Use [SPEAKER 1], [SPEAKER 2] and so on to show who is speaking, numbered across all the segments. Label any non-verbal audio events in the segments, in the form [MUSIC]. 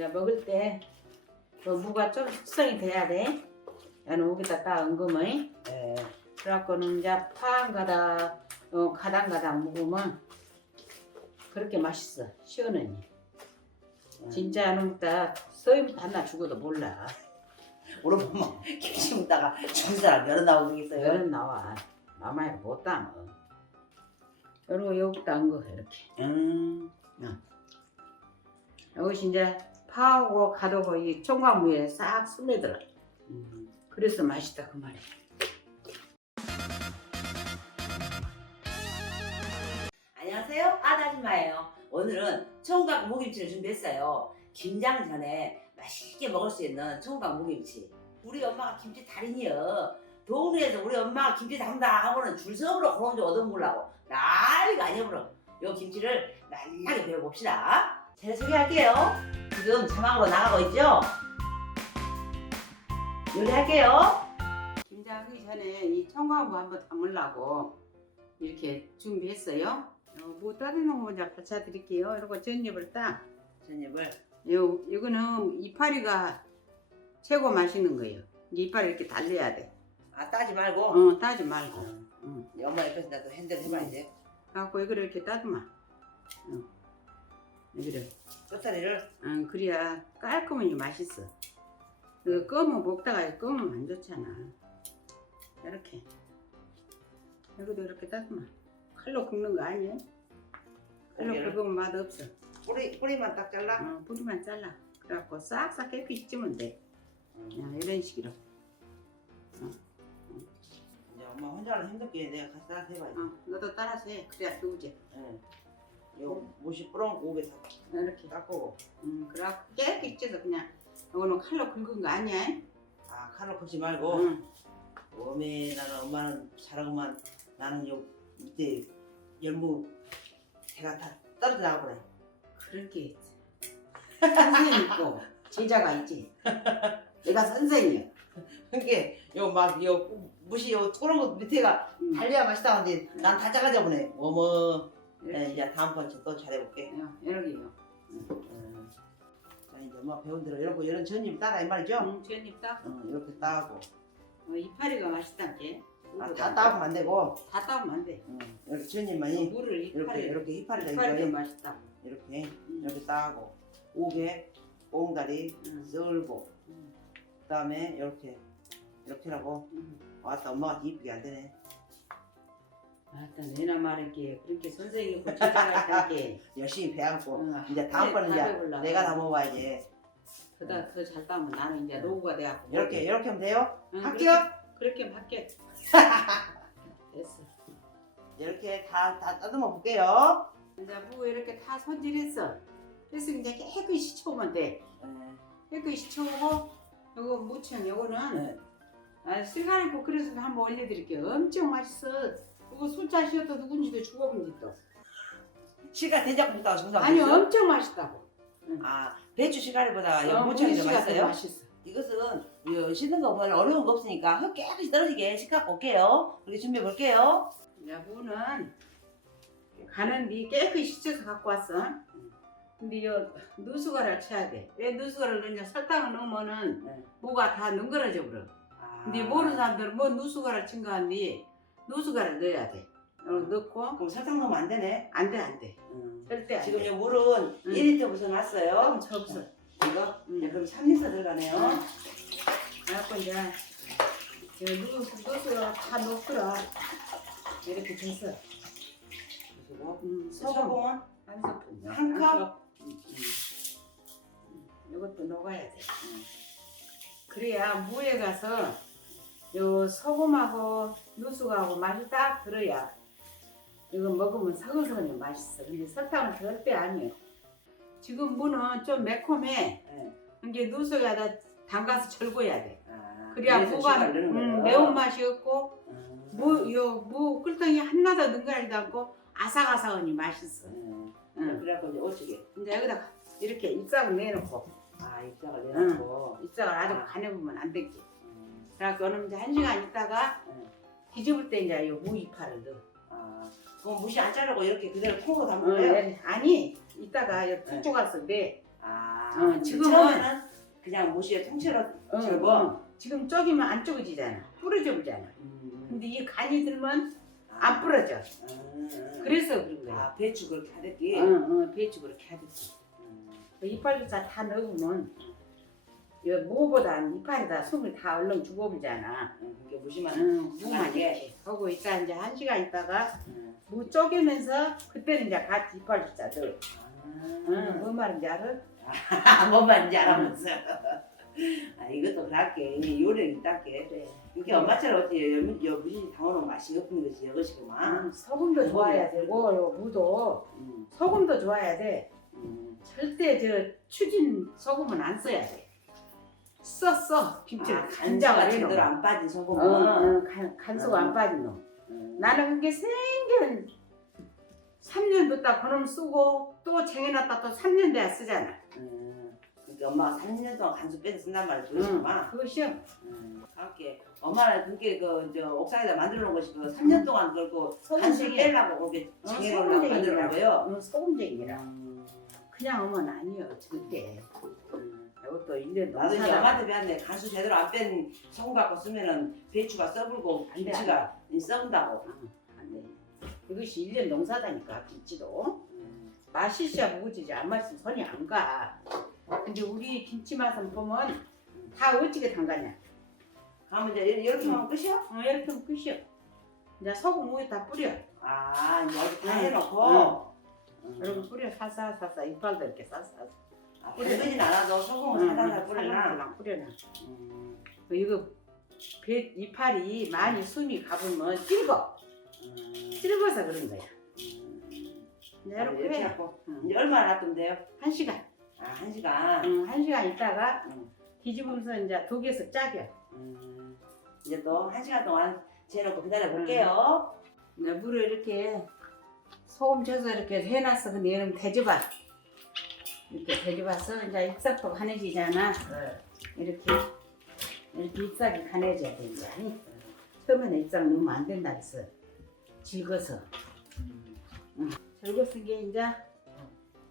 [SPEAKER 1] 이제 먹을 때그 무가 좀 숙성이 돼야 돼. 나는 여기다 딱 엉금을.
[SPEAKER 2] 예.
[SPEAKER 1] 그래갖고는 이제 파한 가닥, 어, 가당 가당 먹으면 그렇게 맛있어. 시원하니. 진짜 안 먹다 서임부터 하나 죽어도 몰라.
[SPEAKER 2] 우리 엄마 김치 먹다가 죽은 사람 여러 나오고 있어요.
[SPEAKER 1] 여름 나와. 마마에 못 담아. 그리고 여기다 엉거 이렇게.
[SPEAKER 2] 음.
[SPEAKER 1] 여기서 이제 파하고 가도고 이 총각무에 싹 스며들어.
[SPEAKER 2] 음.
[SPEAKER 1] 그래서 맛있다 그 말이야.
[SPEAKER 2] 안녕하세요. 아다지마예요. 오늘은 청각 무김치를 준비했어요. 김장 전에 맛있게 먹을 수 있는 청각 무김치. 우리 엄마가 김치 달인이요. 동네에서 우리 엄마가 김치 담다 하고는 줄서으로 그런 줄 얻어먹으려고 난리가 아니어버려. 요 김치를 만나게 배워봅시다. 제가 소개할게요. 지금 자막으로 나가고 있죠? 요리할게요.
[SPEAKER 1] 김장하기 전에 이 청과무 한번 담으려고 이렇게 준비했어요. 어, 뭐 다른 거 먼저 받쳐 드릴게요. 이러고 전잎을 딱.
[SPEAKER 2] 전입을
[SPEAKER 1] 요 이거는 이파리가 최고 맛있는 거예요. 이파리 이렇게 달려야 돼.
[SPEAKER 2] 아 따지 말고
[SPEAKER 1] 어 따지 말고.
[SPEAKER 2] 응.
[SPEAKER 1] 응.
[SPEAKER 2] 이 엄마 옆에서 나도 핸들 해봐야지.
[SPEAKER 1] 갖고 이거를 이렇게 따듬어. 응. 이거를.
[SPEAKER 2] 끝다리를
[SPEAKER 1] 응, 그래야 깔끔하니 맛있어. 그 껌은 먹다가 껌은 안 좋잖아. 이렇게. 여기도 이렇게 따듬어. 칼로 긁는 거 아니에요? 칼로
[SPEAKER 2] 고기를?
[SPEAKER 1] 긁으면 맛 없어.
[SPEAKER 2] 뿌리 뿌리만 딱 잘라.
[SPEAKER 1] 어, 뿌리만 잘라. 그래갖고 싹싹 깨끗이 찌면 돼. 그냥 이런 식으로.
[SPEAKER 2] 이제 엄마 혼자는 힘들게 내가 같이 따라서 해봐야지.
[SPEAKER 1] 어, 너도 따라서 해. 그래야 배우지.
[SPEAKER 2] 응. 요 못이 뿌렁 오게 다
[SPEAKER 1] 이렇게.
[SPEAKER 2] 닦고
[SPEAKER 1] 음, 그래갖고 깨끗이 쪄서 그냥 이거는 칼로 긁은 거 아니야?
[SPEAKER 2] 아 칼로 긁지 말고
[SPEAKER 1] 응.
[SPEAKER 2] 어메 나는 엄마는 잘하고만 나는 요 밑에 열무 대가 다 떨어져 나가버려.
[SPEAKER 1] 그런 게 선생님 있고 [LAUGHS] 제자가 있지. 내가 선생이야.
[SPEAKER 2] 그게 요막요 무시 요 뿌렁 거 밑에가
[SPEAKER 1] 음.
[SPEAKER 2] 달려야 맛있다 근데 난 다 작아져 보네. 어머. 네, 이제 다음번 또 잘해볼게.
[SPEAKER 1] 야, 이렇게요.
[SPEAKER 2] 음. 자 이제 엄마 배운 대로 이런 거 이런 전입 따라 이 말이죠.
[SPEAKER 1] 응, 따.
[SPEAKER 2] 응, 이렇게 따고
[SPEAKER 1] 어, 이파리가 맛있다는 게.
[SPEAKER 2] 아, 다 따면 안 되고
[SPEAKER 1] 다 따면 안 돼.
[SPEAKER 2] 응, 이렇게 전입만이
[SPEAKER 1] 물을
[SPEAKER 2] 이렇게
[SPEAKER 1] 이파리.
[SPEAKER 2] 이렇게 이파리다
[SPEAKER 1] 이파리가 맛있다.
[SPEAKER 2] 이렇게
[SPEAKER 1] 응.
[SPEAKER 2] 이렇게 따고 오개 꽁다리
[SPEAKER 1] 응.
[SPEAKER 2] 썰고
[SPEAKER 1] 응.
[SPEAKER 2] 그다음에 이렇게 이렇게라고
[SPEAKER 1] 응.
[SPEAKER 2] 왔다 엄마가 이쁘게 안 되네
[SPEAKER 1] 맞다, 내나 말할게. 그렇게 선생님이 고 제자가 있다게.
[SPEAKER 2] 열심히 배워갖고
[SPEAKER 1] 응.
[SPEAKER 2] 이제 다음번은
[SPEAKER 1] 다
[SPEAKER 2] 이제
[SPEAKER 1] 배우려고.
[SPEAKER 2] 내가 다 먹어야지
[SPEAKER 1] 더다 더잘 따면 나는 이제 노후가 돼갖고.
[SPEAKER 2] 이렇게 이렇게 하면 돼요
[SPEAKER 1] 응,
[SPEAKER 2] 합격
[SPEAKER 1] 그렇게, 그렇게 할게. [LAUGHS] 됐어.
[SPEAKER 2] 이렇게 다다 따듬어 볼게요
[SPEAKER 1] 이제 무 이렇게 다 손질했어. 그래서 이제 깨끗이 씻어오면 돼.
[SPEAKER 2] 네.
[SPEAKER 1] 깨끗이 씻어오고 요거 무청 요거는
[SPEAKER 2] 네.
[SPEAKER 1] 아, 쓸가리고 그래서 한번 올려드릴게요. 엄청 맛있어. 이거 술자 씌어도 누군지도 죽어본지 또.
[SPEAKER 2] 시가 된장국부터 중상
[SPEAKER 1] 아니 엄청 맛있다고.
[SPEAKER 2] 아 배추 시가리보다
[SPEAKER 1] 어,
[SPEAKER 2] 무청이
[SPEAKER 1] 더더
[SPEAKER 2] 맛있어요
[SPEAKER 1] 맛있어.
[SPEAKER 2] 이것은 요 씻는 거 보면 어려운 거 없으니까 흙 깨끗이 떨어지게 씻갖고 올게요 그렇게 준비해 볼게요
[SPEAKER 1] 야 무는 가는 뒤 깨끗이 씻어서 갖고 왔어. 근데 요 누수가를 쳐야 돼. 왜 누수가를 넣냐? 설탕을 넣으면은
[SPEAKER 2] 네.
[SPEAKER 1] 무가 다 능그러져 버려.
[SPEAKER 2] 아.
[SPEAKER 1] 근데 모르는 사람들은 뭐 누수가를 친거 한디 누수가를 넣어야 돼. 어, 넣고
[SPEAKER 2] 그럼 설탕 넣으면 안 되네
[SPEAKER 1] 안 돼 안 돼.
[SPEAKER 2] 음.
[SPEAKER 1] 절대 안
[SPEAKER 2] 지금
[SPEAKER 1] 돼.
[SPEAKER 2] 요 물은
[SPEAKER 1] 응.
[SPEAKER 2] 1리터 놨어요
[SPEAKER 1] 조금 접수.
[SPEAKER 2] 이거
[SPEAKER 1] 응.
[SPEAKER 2] 네, 그럼 3리터 들어가네요
[SPEAKER 1] 그래갖고 이제 누수 누수가 다 녹더라. 이렇게 돼서
[SPEAKER 2] 그리고
[SPEAKER 1] 음,
[SPEAKER 2] 소금은
[SPEAKER 1] 한 스푼.
[SPEAKER 2] 한 컵?
[SPEAKER 1] 음, 음. 음, 이것도 녹아야 돼. 그래야 무에 가서 요 소금하고 누수하고 맛이 딱 들어야 이거 먹으면 서근서근히 맛있어. 근데 설탕은 절대 아니에요. 지금 무는 좀 매콤해.
[SPEAKER 2] 네.
[SPEAKER 1] 이게 누수가 다 담가서 절거야 돼.
[SPEAKER 2] 아,
[SPEAKER 1] 그래야 무가 음,
[SPEAKER 2] 거예요?
[SPEAKER 1] 매운 맛이 없고
[SPEAKER 2] 음.
[SPEAKER 1] 무, 요, 무 꿀덩이 하나도 능가리도 않고 아삭아삭하니 맛있어.
[SPEAKER 2] 음.
[SPEAKER 1] 응.
[SPEAKER 2] 그래갖고 이제 어떻게
[SPEAKER 1] 이제 여기다 이렇게 잎사귀 내놓고
[SPEAKER 2] 아 입장을 내놓고
[SPEAKER 1] 잎사귀 아주
[SPEAKER 2] 아.
[SPEAKER 1] 가내보면 안 되지.
[SPEAKER 2] 음.
[SPEAKER 1] 그래갖고 어느 이제 한 시간 있다가
[SPEAKER 2] 응.
[SPEAKER 1] 뒤집을 때 이제 요 무 이파를 넣어.
[SPEAKER 2] 아, 그럼 무시 안 자르고 이렇게 그대로 통으로
[SPEAKER 1] 어,
[SPEAKER 2] 담는 거예요?
[SPEAKER 1] 예. 아니 이따가 요 툭툭 가서 내
[SPEAKER 2] 아,
[SPEAKER 1] 어, 지금은-
[SPEAKER 2] 처음에는 그냥 모시에 통째로
[SPEAKER 1] 어,
[SPEAKER 2] 절고.
[SPEAKER 1] 어. 지금 쪼기면 안 쪼개지잖아. 부러져 보잖아.
[SPEAKER 2] 음.
[SPEAKER 1] 근데 이 간이 들면 안 부러져.
[SPEAKER 2] 음.
[SPEAKER 1] 그래서 그런 거야.
[SPEAKER 2] 아 배추 그렇게 하듯이.
[SPEAKER 1] 응, 응, 배추 그렇게 하듯이.
[SPEAKER 2] 음.
[SPEAKER 1] 이빨주사 다 넣으면 이 무보다 이빨에다 숨을 다 얼른.
[SPEAKER 2] 음, 그렇게 보시면.
[SPEAKER 1] 응, 무만. 이렇게 하고 있다 이제 한 시간 있다가
[SPEAKER 2] 음.
[SPEAKER 1] 무 쪼개면서 그때는 이제 같이 이빨주사 넣어. 응,
[SPEAKER 2] 음.
[SPEAKER 1] 뭔 말인지 알아?
[SPEAKER 2] 뭔 말인지 알아면서. 아 이것도 그렇게 요령 있다게.
[SPEAKER 1] 그래.
[SPEAKER 2] 이게 엄마처럼 어떻게 여무시 당으로 맛이 없는 것이 이것이구만.
[SPEAKER 1] 응, 소금도 좋아야 되고 요 무도
[SPEAKER 2] 음.
[SPEAKER 1] 소금도 좋아야 돼.
[SPEAKER 2] 음.
[SPEAKER 1] 절대 저 추진 소금은 안 써야 돼. 썼어 김치를
[SPEAKER 2] 아,
[SPEAKER 1] 간장을
[SPEAKER 2] 제대로
[SPEAKER 1] 거.
[SPEAKER 2] 안 빠진
[SPEAKER 1] 어,
[SPEAKER 2] 소금은.
[SPEAKER 1] 어, 간, 간수가
[SPEAKER 2] 음.
[SPEAKER 1] 안 빠진 놈.
[SPEAKER 2] 음.
[SPEAKER 1] 나는 그게 생전 3년 뒀다 그놈 쓰고 또 쟁여놨다 또 3년 돼야 쓰잖아.
[SPEAKER 2] 음. 그러니까 엄마가 3년 동안 간수 빼서 쓴단 말이야.
[SPEAKER 1] 응,
[SPEAKER 2] 그러시구만.
[SPEAKER 1] 그것이요.
[SPEAKER 2] 음. 그렇게 엄마는 그게 그저 옥상에다 만들어 놓은 것이 그 3년 동안 그고 간수
[SPEAKER 1] 소금쟁이.
[SPEAKER 2] 빼려고 그렇게
[SPEAKER 1] 어,
[SPEAKER 2] 쟁여놓으려고 만들어 놓은 거예요.
[SPEAKER 1] 응, 소금쟁이라.
[SPEAKER 2] 음.
[SPEAKER 1] 그냥 하면 아니요, 절대.
[SPEAKER 2] 음.
[SPEAKER 1] 이것도 1년
[SPEAKER 2] 나도 이제
[SPEAKER 1] 농사다.
[SPEAKER 2] 엄마한테 배웠네. 간수 제대로 안뺀 갖고 쓰면은 배추가 썩을고
[SPEAKER 1] 안 돼,
[SPEAKER 2] 김치가 썩는다고.
[SPEAKER 1] 안 돼. 이것이 1년 농사다니까, 김치도.
[SPEAKER 2] 음.
[SPEAKER 1] 맛있어야 먹어지지, 안 맛있으면 손이 안 가. 근데 우리 김치 맛은 보면 다 어찌게 담가냐.
[SPEAKER 2] 그러면 이제 이렇게 하면 끝이야?
[SPEAKER 1] 어, 이렇게 하면 끝이야. 이제 소금 위에 다 뿌려.
[SPEAKER 2] 아, 이제 다
[SPEAKER 1] 응.
[SPEAKER 2] 해놓고.
[SPEAKER 1] 그리고 뿌려 사사사사 이빨도 이렇게 사사.
[SPEAKER 2] 아, 뿌리진 않아도 소금을 뿌리나.
[SPEAKER 1] 살랑 뿌려놔.
[SPEAKER 2] 음.
[SPEAKER 1] 이거 배 이파리 많이 숨이 가보면 찔거.
[SPEAKER 2] 음.
[SPEAKER 1] 찔거서 그런 거야.
[SPEAKER 2] 음.
[SPEAKER 1] 이제
[SPEAKER 2] 이렇게,
[SPEAKER 1] 이렇게 해.
[SPEAKER 2] 하고
[SPEAKER 1] 응.
[SPEAKER 2] 이제 얼마나 놔두면 돼요?
[SPEAKER 1] 한 시간.
[SPEAKER 2] 아, 한 시간.
[SPEAKER 1] 응, 한 시간 있다가
[SPEAKER 2] 응.
[SPEAKER 1] 뒤집으면서 이제 독에서 짜겨.
[SPEAKER 2] 음. 이제 또 한 시간 동안 재놓고 기다려 볼게요.
[SPEAKER 1] 이제 물을 이렇게 소금 쳐서 이렇게 해놨어. 근데 얘는 대접아. 이렇게 대접아서 이제 입싹도 간해지잖아. 이렇게 이렇게 잎사귀 간해져야 돼 이제. 처음에는 잎사귀 넣으면 안 된다 했어. 질거서. 질거쓴 게 이제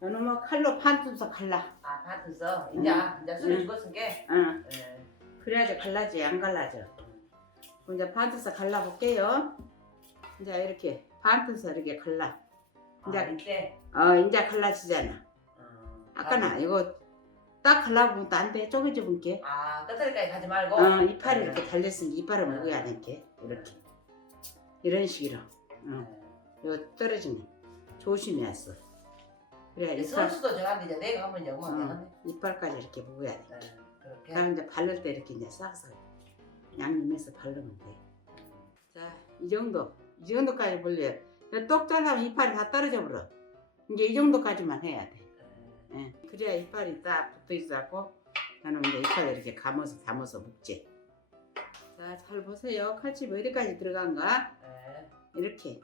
[SPEAKER 1] 너는 뭐 칼로 판투서 갈라.
[SPEAKER 2] 아, 밭에서
[SPEAKER 1] 이제-
[SPEAKER 2] 이제
[SPEAKER 1] 술을
[SPEAKER 2] 죽었은 게.
[SPEAKER 1] 응. 그래야지 갈라지 안 갈라져. 그럼 이제 판투서 갈라 볼게요. 이제 이렇게 판투서 이렇게 갈라. 이제
[SPEAKER 2] 이때.
[SPEAKER 1] 어 이제 갈라지잖아. 아까나 이거 딱안 돼. 쪼개져 본게.
[SPEAKER 2] 아, 끝자리까지 가지 말고.
[SPEAKER 1] 어 이파리 이렇게 달렸으니 이파를 먹어야 될게. 이렇게 이런 식으로. 응. 이거 떨어지네. 조심해야어. 그래야 이빨
[SPEAKER 2] 선수도 저한테 이제 내가 하면
[SPEAKER 1] 응.
[SPEAKER 2] 내가 네.
[SPEAKER 1] 이빨까지 이렇게 먹어야 돼.
[SPEAKER 2] 그렇게.
[SPEAKER 1] 그다음 이제 바를 때 이렇게 이제 싹싹 양념해서 바르면 돼. 자, 이 정도. 이 정도까지 벌려요. 똑 잘라면 이빨이 다 떨어져 버려. 이제 이 정도까지만 해야 돼. 예. 그래야 이빨이 딱 붙어 있어갖고 나는 이제 이빨 이렇게 감아서 담아서 먹지. 자, 잘 보세요. 칼집이 어디까지 들어간가?
[SPEAKER 2] 네.
[SPEAKER 1] 이렇게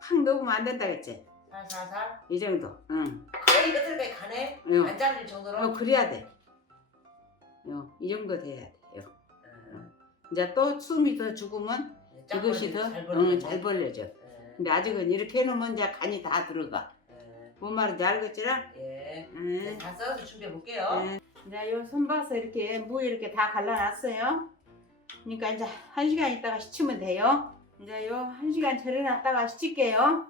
[SPEAKER 1] 확 넣으면 안 된다 했지?
[SPEAKER 2] 살살살.
[SPEAKER 1] 이 정도. 응.
[SPEAKER 2] 거의 끝자리까지 가네.
[SPEAKER 1] 응.
[SPEAKER 2] 안 잘릴 정도로.
[SPEAKER 1] 어, 그래야 돼. 어, 이 정도 돼야 돼. 요. 이제 또 숨이 더 죽으면 이것이 더
[SPEAKER 2] 잘
[SPEAKER 1] 응, 잘 벌려져.
[SPEAKER 2] 예.
[SPEAKER 1] 근데 아직은 이렇게 해놓으면 이제 간이 다 들어가.
[SPEAKER 2] 예.
[SPEAKER 1] 뭔 말인지 알겠지라?
[SPEAKER 2] 예.
[SPEAKER 1] 응.
[SPEAKER 2] 이제 다 썰어서 준비해 볼게요.
[SPEAKER 1] 네. 이제 요 손봐서 이렇게 무에 이렇게 다 갈라놨어요. 그러니까 이제 한 시간 있다가 시치면 돼요. 이제 요 한 시간 절여놨다가 시칠게요.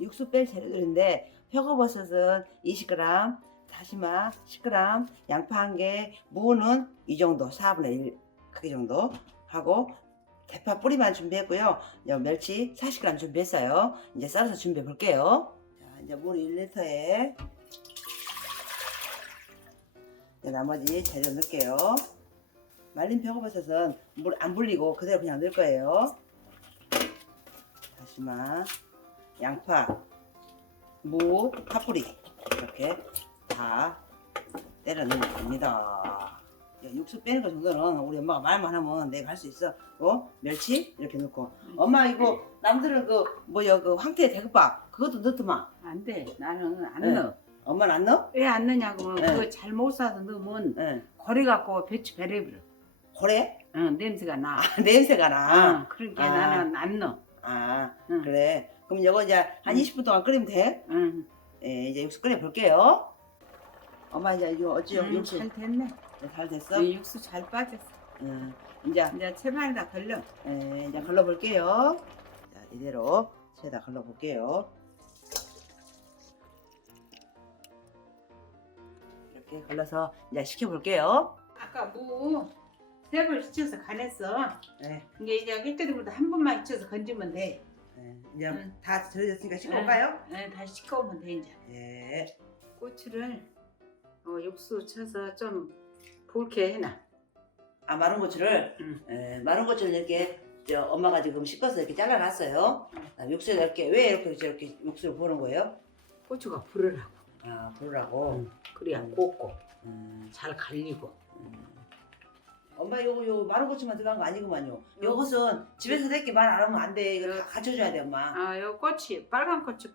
[SPEAKER 2] 육수 뺄 재료들인데 표고버섯은 20g, 다시마 10g, 양파 한 개, 무는 이 정도 4분의 1 크기 정도 하고 대파 뿌리만 준비했고요. 요 멸치 40g 준비했어요. 이제 썰어서 준비해 볼게요. 자, 이제 물 1리터에 나머지 재료 넣을게요. 말린 표고버섯은 물 안 불리고 그대로 그냥 넣을 거예요. 다시마, 양파, 무, 파뿌리 이렇게 다 때려 넣으면 됩니다. 야, 육수 빼는 거 정도는 우리 엄마가 말만 하면 내가 할 수 있어. 어? 멸치 이렇게 넣고. 엄마 이거 남들은 그 뭐야 그 황태 대급밥 그것도 넣더만.
[SPEAKER 1] 안 돼. 나는 안
[SPEAKER 2] 네.
[SPEAKER 1] 넣어.
[SPEAKER 2] 엄마는 안 넣어?
[SPEAKER 1] 왜 안 넣냐고.
[SPEAKER 2] 네.
[SPEAKER 1] 그거 잘 못 사서 넣으면
[SPEAKER 2] 응.
[SPEAKER 1] 거리 갖고 배추 배려버려.
[SPEAKER 2] 고래?
[SPEAKER 1] 응, 냄새가 나.
[SPEAKER 2] 아, 냄새가 나.
[SPEAKER 1] 응, 그러니까
[SPEAKER 2] 아.
[SPEAKER 1] 나는 안 넣어.
[SPEAKER 2] 아
[SPEAKER 1] 응.
[SPEAKER 2] 그래. 그럼 이거 이제 한
[SPEAKER 1] 응.
[SPEAKER 2] 20분 동안 끓이면 돼.
[SPEAKER 1] 응.
[SPEAKER 2] 예, 이제 육수 끓여 볼게요. 엄마 이제 이거 어찌요?
[SPEAKER 1] 음,
[SPEAKER 2] 육수
[SPEAKER 1] 잘 됐네.
[SPEAKER 2] 잘 됐어?
[SPEAKER 1] 이 육수 잘 빠졌어.
[SPEAKER 2] 응. 이제
[SPEAKER 1] 이제 채반에다 걸려.
[SPEAKER 2] 예, 이제 걸러 볼게요. 자, 이대로 채에다 걸러 볼게요. 이렇게 걸러서 이제 식혀볼게요.
[SPEAKER 1] 아까 무 세 번 씻어서 간했어.
[SPEAKER 2] 네,
[SPEAKER 1] 이게 이제 깨끗이보다 한 번만 씻어서 건지면 돼.
[SPEAKER 2] 네, 이제
[SPEAKER 1] 응.
[SPEAKER 2] 다 절여졌으니까 씻어볼까요?
[SPEAKER 1] 네, 다시 씻어오면 돼 이제.
[SPEAKER 2] 네.
[SPEAKER 1] 고추를 어, 육수 쳐서 좀 붉게 해놔.
[SPEAKER 2] 아 마른 고추를
[SPEAKER 1] 응.
[SPEAKER 2] 예, 마른 고추를 이렇게 저 엄마가 지금 씻어서 이렇게 잘라놨어요. 아, 육수에 이렇게 왜 이렇게 저렇게 육수를 부는 거예요?
[SPEAKER 1] 고추가 부르라고.
[SPEAKER 2] 아 부르라고.
[SPEAKER 1] 응. 그래야
[SPEAKER 2] 음.
[SPEAKER 1] 곱고
[SPEAKER 2] 음.
[SPEAKER 1] 잘 갈리고.
[SPEAKER 2] 음. 엄마 요거 요 마른 고추만 들어간 거 아니구만요.
[SPEAKER 1] 요-
[SPEAKER 2] 요것은 집에서 이렇게 말안 하면 안 돼. 이거 다 갖춰줘야 돼 엄마.
[SPEAKER 1] 아, 요 꽃이 빨간 고추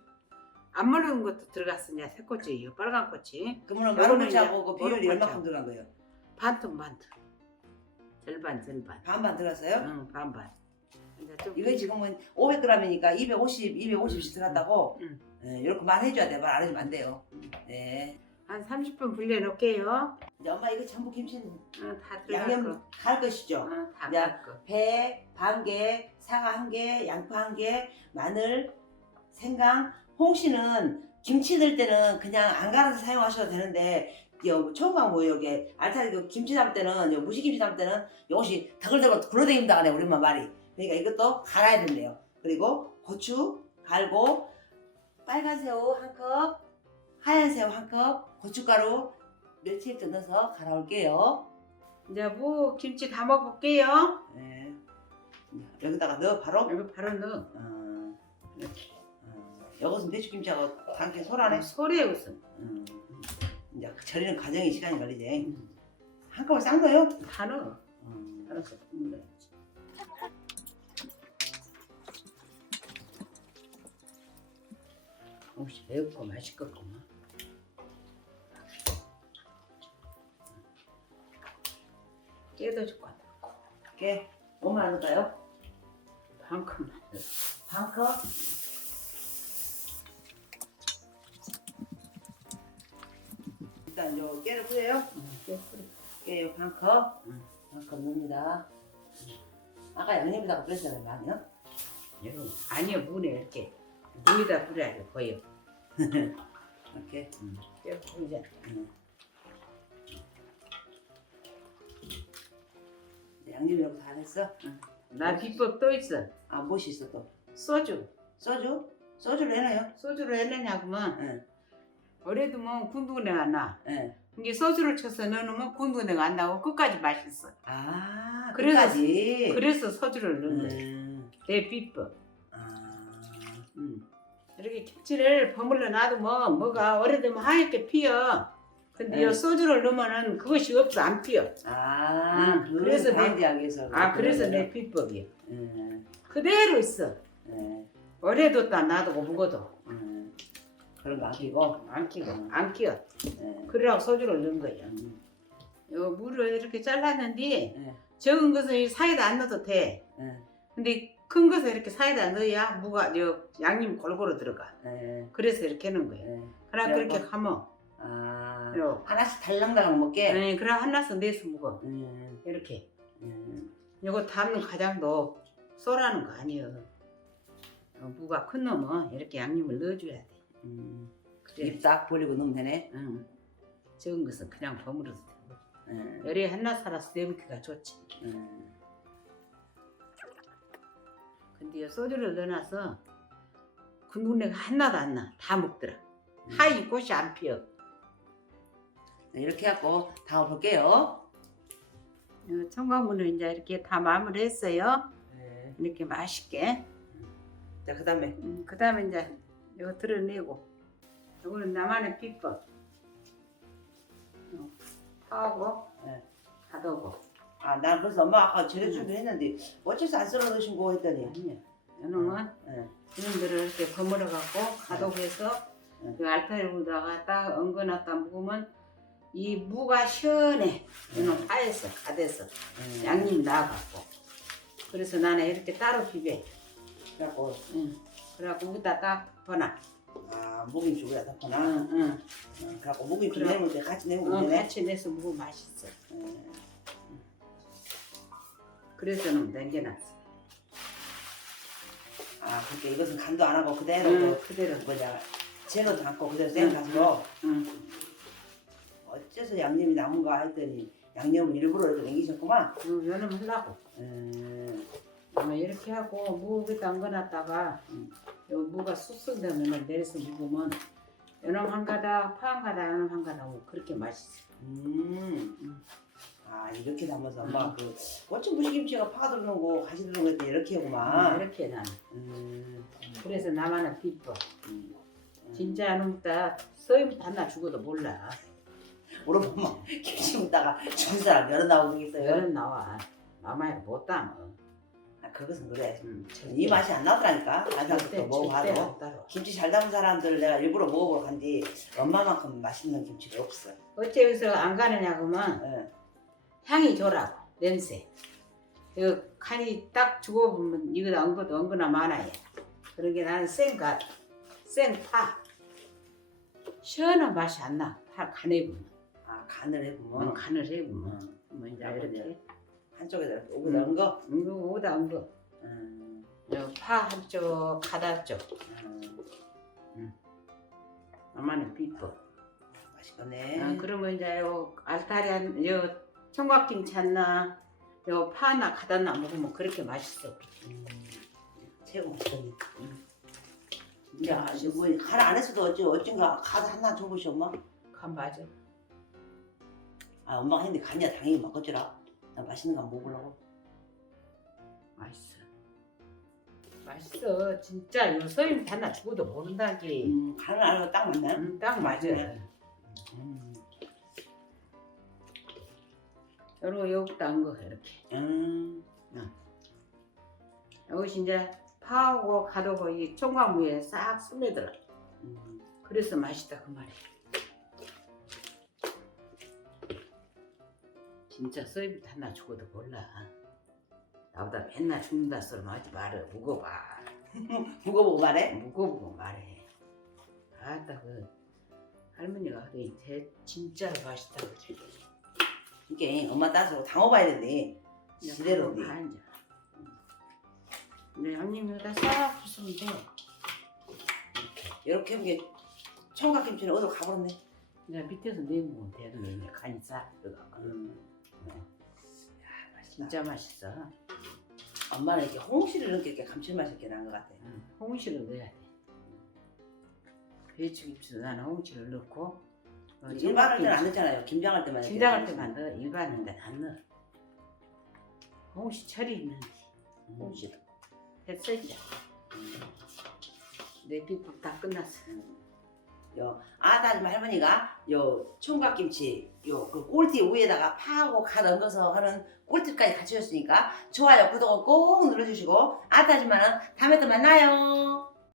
[SPEAKER 1] 안 먹는 것도 들어갔어. 이제 새꼬치예요. 빨간 고추.
[SPEAKER 2] 그러면
[SPEAKER 1] 요거는
[SPEAKER 2] 마른 고추하고
[SPEAKER 1] 이제
[SPEAKER 2] 그 비율이 얼마큼. 들어간 거예요?
[SPEAKER 1] 반통 반통. 절반 절반.
[SPEAKER 2] 반반 들어갔어요?
[SPEAKER 1] 응, 반반.
[SPEAKER 2] 이거 지금은 500g이니까 250, 250씩 들어갔다고.
[SPEAKER 1] 응.
[SPEAKER 2] 예, 이렇게 말해줘야 돼. 말 안 해주면 안 돼요.
[SPEAKER 1] 응.
[SPEAKER 2] 네.
[SPEAKER 1] 한 30분 불려 놓을게요.
[SPEAKER 2] 이제 엄마 이거 전부 김치는
[SPEAKER 1] 어, 다 들어갈
[SPEAKER 2] 양념
[SPEAKER 1] 거.
[SPEAKER 2] 다 할 것이죠?
[SPEAKER 1] 어, 다
[SPEAKER 2] 야.
[SPEAKER 1] 갈 거.
[SPEAKER 2] 배 반 개, 사과 한 개, 양파 한 개, 마늘, 생강, 홍시는 김치 넣을 때는 그냥 안 갈아서 사용하셔도 되는데 요 초강 뭐 여기 알타리 그 김치 담을 때는 요 무시김치 담을 때는 요것이 더글더글 굴러다닌다 하네 우리만 말이 그러니까 이것도 갈아야 된대요 그리고 고추 갈고 빨간 새우 한 컵, 하얀 새우 한 컵, 고춧가루 멸치액젓 넣어서 갈아올게요
[SPEAKER 1] 이제 무 김치 담아 볼게요.
[SPEAKER 2] 네. 여기다가 넣어 바로
[SPEAKER 1] 여기 바로 넣어.
[SPEAKER 2] 어,
[SPEAKER 1] 이렇게.
[SPEAKER 2] 어, 이것은 배추김치하고 당게 소라네.
[SPEAKER 1] 소리에 웃음.
[SPEAKER 2] 음, 이제 절이는 과정에 시간이 걸리지.
[SPEAKER 1] 음.
[SPEAKER 2] 한꺼번에 싹 넣어요?
[SPEAKER 1] 다 넣어.
[SPEAKER 2] 음,
[SPEAKER 1] 알았어. 넣어야 지. 혹시 매우고 맛있겠구만. 깨도 좋고
[SPEAKER 2] 이렇게 뭐만 넣을까요?
[SPEAKER 1] 반 컵만 넣어.
[SPEAKER 2] 반 컵. 일단 요 깨를 뿌려요.
[SPEAKER 1] 깨 뿌려.
[SPEAKER 2] 깨요 반 컵.
[SPEAKER 1] 음.
[SPEAKER 2] 반컵 넣습니다. 아까 양념에다가 뿌렸잖아요, 많이요.
[SPEAKER 1] 여러분 아니요 물에 이렇게 물에다 뿌려야 보여.
[SPEAKER 2] 이렇게.
[SPEAKER 1] 깨 뿌리자.
[SPEAKER 2] 음. 양념 이렇게 다 했어?
[SPEAKER 1] 나 비법 또 있어.
[SPEAKER 2] 아, 무엇이 있어 또?
[SPEAKER 1] 소주.
[SPEAKER 2] 소주? 소주를 해놔요?
[SPEAKER 1] 소주를 했느냐고만.
[SPEAKER 2] 응.
[SPEAKER 1] 올해도 뭐 군두내가 나.
[SPEAKER 2] 응.
[SPEAKER 1] 이게 소주를 쳐서 넣으면 군두내가 안 나고 끝까지 맛있어.
[SPEAKER 2] 아,
[SPEAKER 1] 그래서-
[SPEAKER 2] 끝까지.
[SPEAKER 1] 그래서 소주를 넣은 거야.
[SPEAKER 2] 음.
[SPEAKER 1] 내 비법.
[SPEAKER 2] 아,
[SPEAKER 1] 음. 이렇게 김치를 버물러 놔두면 뭐가 오래되면 하얗게 피어. 근데
[SPEAKER 2] 네.
[SPEAKER 1] 이 소주를 넣으면은 그것이 없어 안 피어.
[SPEAKER 2] 아,
[SPEAKER 1] 음,
[SPEAKER 2] 그래서
[SPEAKER 1] 내-
[SPEAKER 2] 방지하기 위해서.
[SPEAKER 1] 아 그래서. 내 비법이야.
[SPEAKER 2] 음,
[SPEAKER 1] 그대로 있어.
[SPEAKER 2] 음,
[SPEAKER 1] 오래도 다 놔두고 묵어도
[SPEAKER 2] 음. 그런 거 아끼고.
[SPEAKER 1] 안 끼고
[SPEAKER 2] 음.
[SPEAKER 1] 안 끼어.
[SPEAKER 2] 음,
[SPEAKER 1] 그래라고 소주를 넣은 거야.
[SPEAKER 2] 음,
[SPEAKER 1] 요 물을 이렇게 잘랐는데
[SPEAKER 2] 음,
[SPEAKER 1] 적은 것은 이 사이다 안 넣어도 돼.
[SPEAKER 2] 음,
[SPEAKER 1] 근데 큰 것을 이렇게 사이다 넣어야 무가 저 양념 골고루 들어가.
[SPEAKER 2] 음,
[SPEAKER 1] 그래서 이렇게 하는 거야.
[SPEAKER 2] 음.
[SPEAKER 1] 그럼
[SPEAKER 2] 그래갖고?
[SPEAKER 1] 그렇게 하면
[SPEAKER 2] 아,
[SPEAKER 1] 요.
[SPEAKER 2] 하나씩 달랑달랑 먹게.
[SPEAKER 1] 네, 그럼 한나서 내서 먹어.
[SPEAKER 2] 음,
[SPEAKER 1] 이렇게.
[SPEAKER 2] 음,
[SPEAKER 1] 요거 담는 가장도 쏘라는 거 아니에요. 어, 무가 큰 놈은 이렇게 양념을 넣어줘야 돼.
[SPEAKER 2] 음.
[SPEAKER 1] 그래.
[SPEAKER 2] 입딱 벌리고 넣으면 되네.
[SPEAKER 1] 응. 적은 것은 그냥 버무려도 되고.
[SPEAKER 2] 음,
[SPEAKER 1] 열에 한나 살아서 내먹기가 좋지.
[SPEAKER 2] 음.
[SPEAKER 1] 근데 이 소주를 넣어놔서 군동내가 하나도 안 나. 다 먹더라.
[SPEAKER 2] 음.
[SPEAKER 1] 하이 꽃이 안 피어.
[SPEAKER 2] 네, 이렇게 해갖고 담아볼게요.
[SPEAKER 1] 어, 청과물을 이제 이렇게 다 마무리했어요.
[SPEAKER 2] 네.
[SPEAKER 1] 이렇게 맛있게.
[SPEAKER 2] 자, 그 다음에.
[SPEAKER 1] 음, 그 다음에 이제 이거 드러내고. 이거는 나만의 비법. 어, 파하고,
[SPEAKER 2] 네.
[SPEAKER 1] 가도고.
[SPEAKER 2] 아, 난 그래서 엄마 아까 재료 준비했는데 어째서 안 썰어 넣으신 거 했더니.
[SPEAKER 1] 아니야. 이놈은
[SPEAKER 2] 네.
[SPEAKER 1] 이놈들을 이렇게 버무려갖고 가도해서
[SPEAKER 2] 네.
[SPEAKER 1] 그 알타리로다가 딱 엉거놨다 묵으면 이 무가 시원해. 이놈 파에서 가대서
[SPEAKER 2] 음.
[SPEAKER 1] 양념 나와갖고. 그래서 나는 이렇게 따로 비벼.
[SPEAKER 2] 그래갖고
[SPEAKER 1] 응. 그래갖고 여기다 딱 버놔.
[SPEAKER 2] 아, 목임치 우리가 덮어놔.
[SPEAKER 1] 응, 응.
[SPEAKER 2] 어, 그래갖고 목임치
[SPEAKER 1] 그래.
[SPEAKER 2] 내놓을 때 같이 내면
[SPEAKER 1] 어,
[SPEAKER 2] 되네.
[SPEAKER 1] 같이 내서 먹으면 맛있어.
[SPEAKER 2] 음.
[SPEAKER 1] 그래서 는 남겨놨어.
[SPEAKER 2] 아 그렇게 이것은 간도 안 하고 그대로
[SPEAKER 1] 응,
[SPEAKER 2] 그
[SPEAKER 1] 그대로.
[SPEAKER 2] 뭐냐 재는 담고 그대로
[SPEAKER 1] 응,
[SPEAKER 2] 생가서
[SPEAKER 1] 응.
[SPEAKER 2] 어째서 양념이 남은가 했더니 양념을 일부러 이렇게 남기셨구만.
[SPEAKER 1] 응, 요놈 하려고.
[SPEAKER 2] 음.
[SPEAKER 1] 뭐 이렇게 하고 무에다 담궈놨다가
[SPEAKER 2] 음.
[SPEAKER 1] 요 무가 쑥쑥되면 내려서 먹으면 요놈 한 가닥, 파 한 가닥, 요놈 한 가닥 그렇게 맛있어.
[SPEAKER 2] 음.
[SPEAKER 1] 음.
[SPEAKER 2] 아 이렇게 담아서 엄마가 그 어쩜 무시김치가 파가 들어오는 거 가시 들어오는 거 이렇게
[SPEAKER 1] 아,
[SPEAKER 2] 하구만.
[SPEAKER 1] 이렇게 나.
[SPEAKER 2] 음.
[SPEAKER 1] 그래서 나만은 비법.
[SPEAKER 2] 음.
[SPEAKER 1] 진짜 안 먹다 서임 하나 죽어도 몰라.
[SPEAKER 2] 우리 엄마 [LAUGHS] 김치 묻다가 죽은 사람 여러 나오고 그러겠어요.
[SPEAKER 1] 여름 나와. 마마야 못 담아.
[SPEAKER 2] 아 그것은 그래.
[SPEAKER 1] 음,
[SPEAKER 2] 이 맛이 안 나더라니까. 안
[SPEAKER 1] 절대
[SPEAKER 2] 먹어봐도.
[SPEAKER 1] 안 따로.
[SPEAKER 2] 김치 잘 담은 사람들 내가 일부러 먹어보러 간뒤 엄마만큼 맛있는 김치가 없어.
[SPEAKER 1] 어째서 안 가느냐 그러면
[SPEAKER 2] 응.
[SPEAKER 1] 향이 좋라고 냄새. 그 간이 딱 죽어보면 이거 엉거도 엉거나 많아요. 그런 게 나는 생가 생파 시원한 맛이 안 나. 파 간에 보면
[SPEAKER 2] 아 간을 해보면
[SPEAKER 1] 어, 간을 해보면
[SPEAKER 2] 응.
[SPEAKER 1] 뭐 이제. 이렇게
[SPEAKER 2] 한쪽에다 넣은 거.
[SPEAKER 1] 엉거 오다 엉거.
[SPEAKER 2] 음.
[SPEAKER 1] 파 한쪽 가다 쪽.
[SPEAKER 2] 음.
[SPEAKER 1] 엄마는 비법.
[SPEAKER 2] 맛있겠네.
[SPEAKER 1] 아, 그러면 이제 요 알타리 한, 요 청각김치 하나, 요 파나 가다나 먹으면 그렇게 맛있어.
[SPEAKER 2] 맛있겠네.
[SPEAKER 1] 진짜
[SPEAKER 2] 야,
[SPEAKER 1] 맛있어.
[SPEAKER 2] 뭐간안 했어도 어찌 어쩐가 간 하나 줘보시 엄마.
[SPEAKER 1] 간 맞아.
[SPEAKER 2] 아 엄마가 했는데 간이야 당연히 먹었지라. 나 맛있는 거 먹으려고.
[SPEAKER 1] 맛있어. 맛있어. 진짜 요 서임 하나 죽어도 모른다기.
[SPEAKER 2] 음, 간을 안 하고 딱 맞네.
[SPEAKER 1] 음, 딱 맞아.
[SPEAKER 2] 음.
[SPEAKER 1] 요러 여기다 한거 이렇게.
[SPEAKER 2] 음.
[SPEAKER 1] 여기 이제 파하고 가루고 이 총각무에 싹 스며들어.
[SPEAKER 2] 음.
[SPEAKER 1] 그래서 맛있다 그 말이야. 진짜 서임 하나 죽어도 몰라. 나보다 맨날 죽는다 소리 하지 말어. 묵어봐.
[SPEAKER 2] 묵어보고 말해.
[SPEAKER 1] 묵어보고 말해. 아따 그 할머니가 하더니 대 진짜로 맛있다 그래.
[SPEAKER 2] 이게 엄마 따서 담아봐야 되는데 지대로
[SPEAKER 1] 다
[SPEAKER 2] 돼.
[SPEAKER 1] 이제. 근데 형님 여기다 싹 부수면 돼.
[SPEAKER 2] 이렇게 이게 청각김치는 어디로 가버렸네.
[SPEAKER 1] 이제 밑에서 내면 게 이제 간이 싹 들어가.
[SPEAKER 2] 음. 야, 맛있다.
[SPEAKER 1] 진짜 맛있어.
[SPEAKER 2] 엄마는 이렇게 홍시를 넣게 이렇게 감칠맛 있게 난 것 같아.
[SPEAKER 1] 응, 홍시를 넣어야 돼. 배추김치도 나는 홍시를 넣고 어,
[SPEAKER 2] 일반할 때는 안 넣잖아요. 김장할 때만. 이렇게
[SPEAKER 1] 김장할. 때만 넣어. 일반은 데안 넣어. 홍시 철이 있는지
[SPEAKER 2] 음.
[SPEAKER 1] 홍시도 됐어 이제. 내 비법 다 끝났어.
[SPEAKER 2] 요 아다님 할머니가 요 총각김치 요 그 꼴띠 위에다가 파하고 가 얹어서 하는 꿀팁까지 같이 줬으니까 좋아요 구독을 꼭 눌러주시고 아다지마는 다음에 또 만나요.